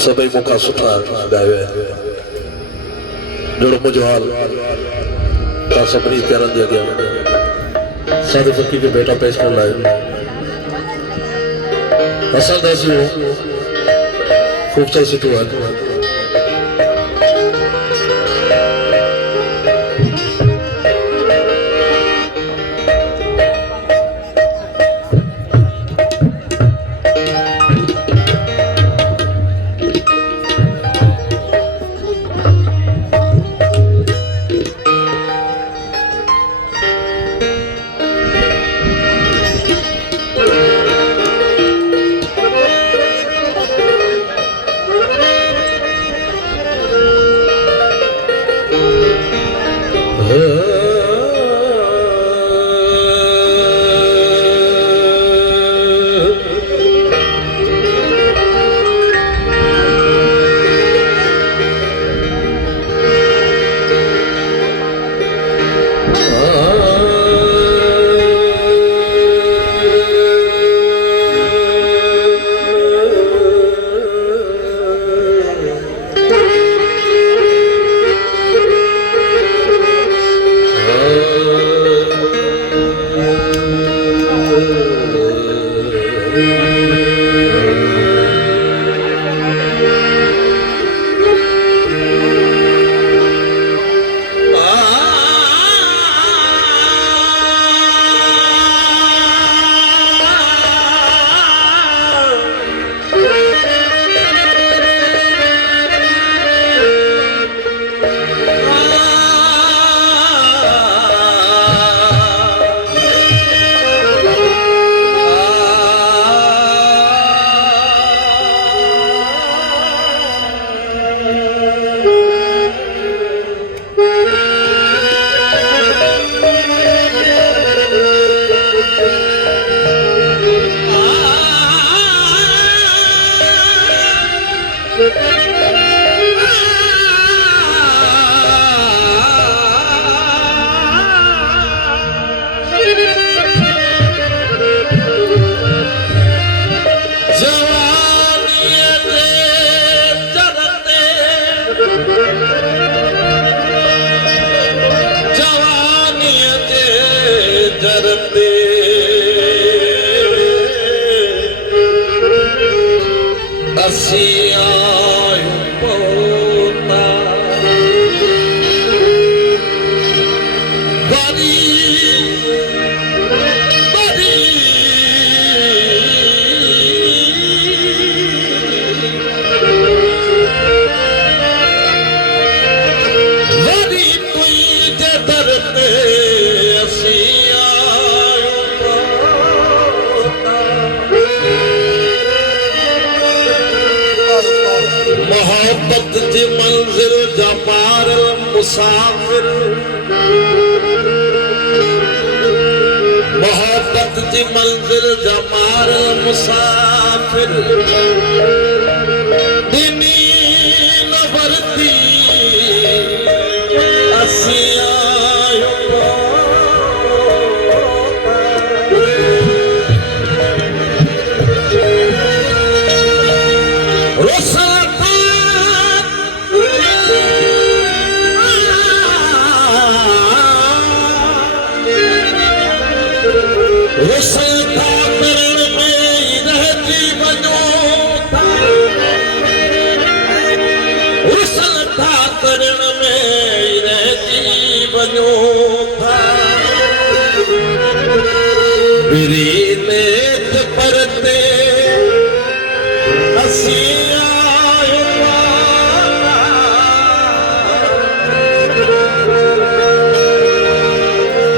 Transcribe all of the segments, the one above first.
सभई मूंखां सुठा ॻायो आहिनि जहिड़ो मुंहिंजो हाल तव्हां सभिनी प्यारनि जे अॻियां साधू फ़क़ीर जो बेटा पेश करण लाइ हसनदासी ख़ूब चई सुठो आहे मुसाफिर मोहब्बत जी मंजिल जमार मुसाफिर दिनी न वरती असी आयो परते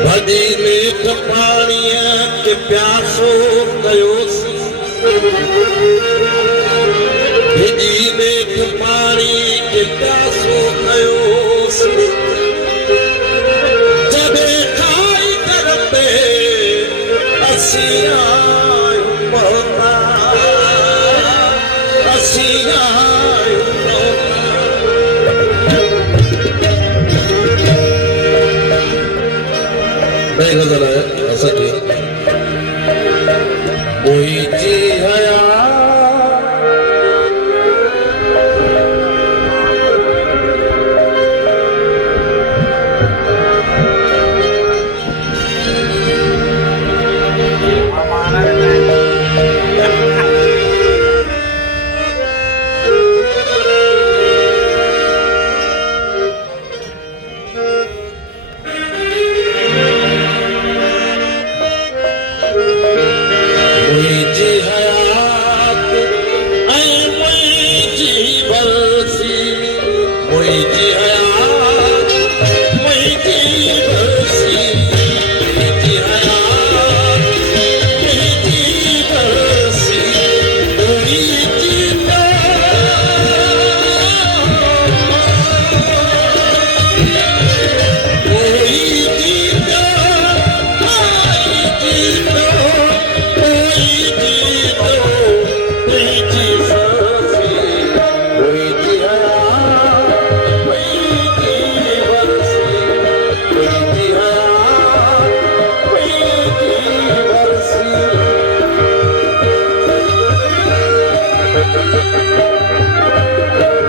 भॼी लेख पाणीअ के प्यासो कयोसीं भॼी लेख पाणी के प्यासो कयोसीं जॾहिं खाई दर ते असीं आहियूं पहुता असीं आहियूं नई गज़ल है असांजी मुंहिंजी हया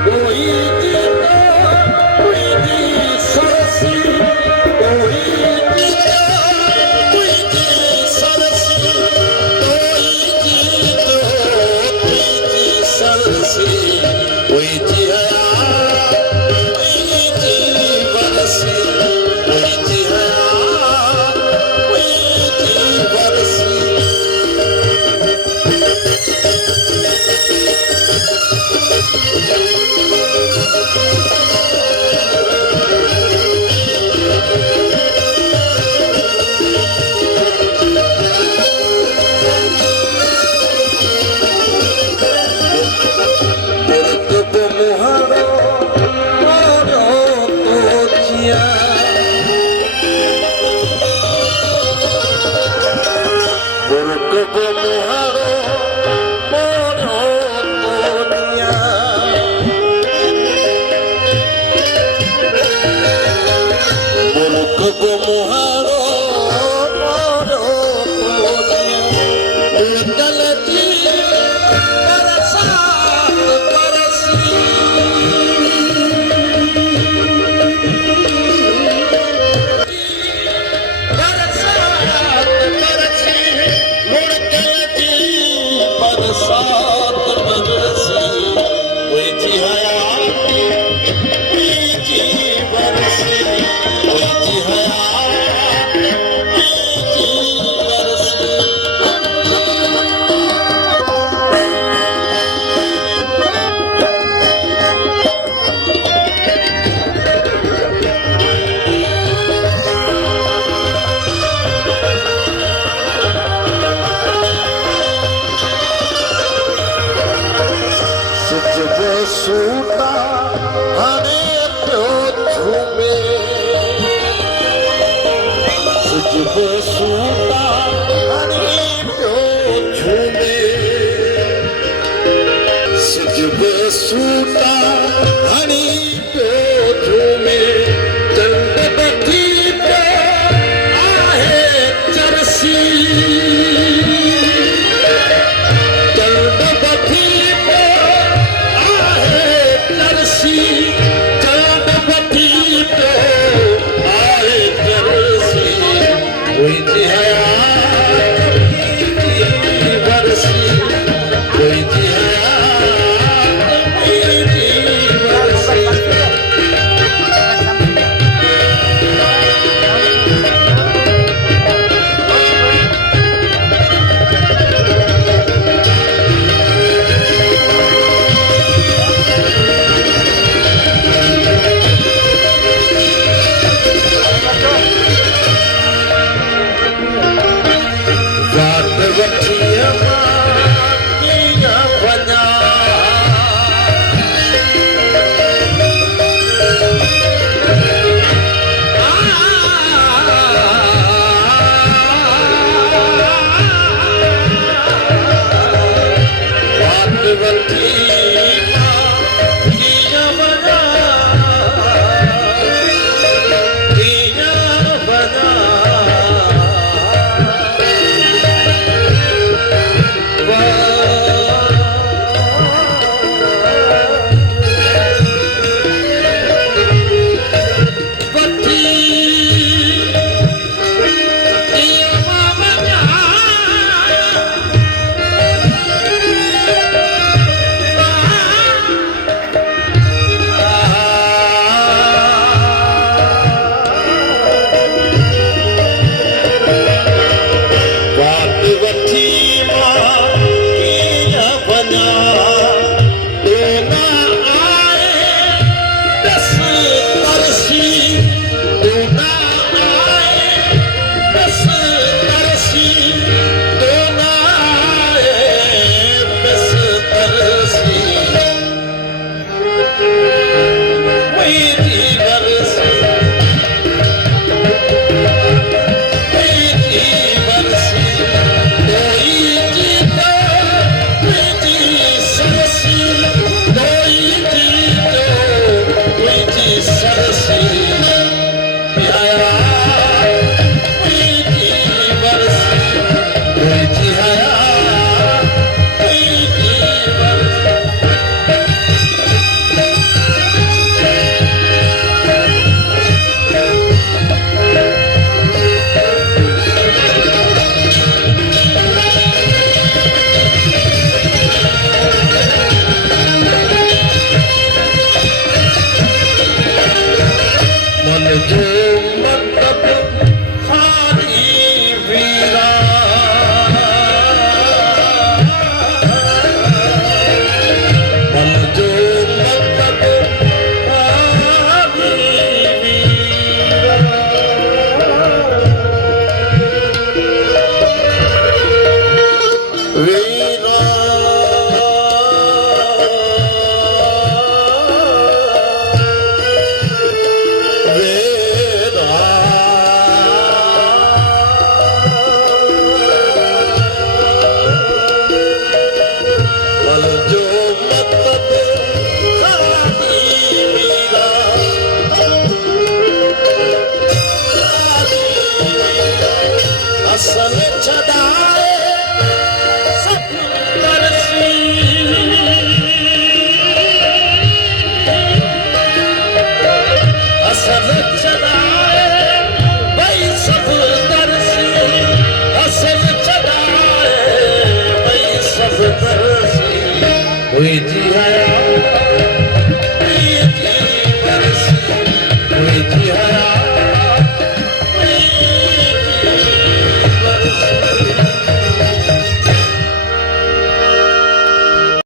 कोई जीता कोई जी सरसी कोई जीता कोई जी सरसी कोई जीतो कोई जी सरसी कोई जी हया कोई जी बरसी कोई जी हया कोई जी बरसी कब मुहारो मारो तोचिया कब मुहारो मारो तोचिया कब मुहारो मारो तोचिया गलती बरसात बरसी बरसात बरसी मुड़गलती बरसात बरसी कोई जी हया कोई जी बरसी कोई जी हया कोई जी बरसी जब सूता हने प्यो झूमे जब सूता हने प्यो झूमे जब सूता हनी प्यो झूमे चंद बठी पे आहे चरसी चंद बठी पे आहे चरसी चंद बठी पे आहे चरसी कोई जी हया कोई जी बरसी कोई जी हया कोई जी बरसी रात वठिया कीअं वञा रात वठी कीअं वञा कीअं वञा Wait विजी है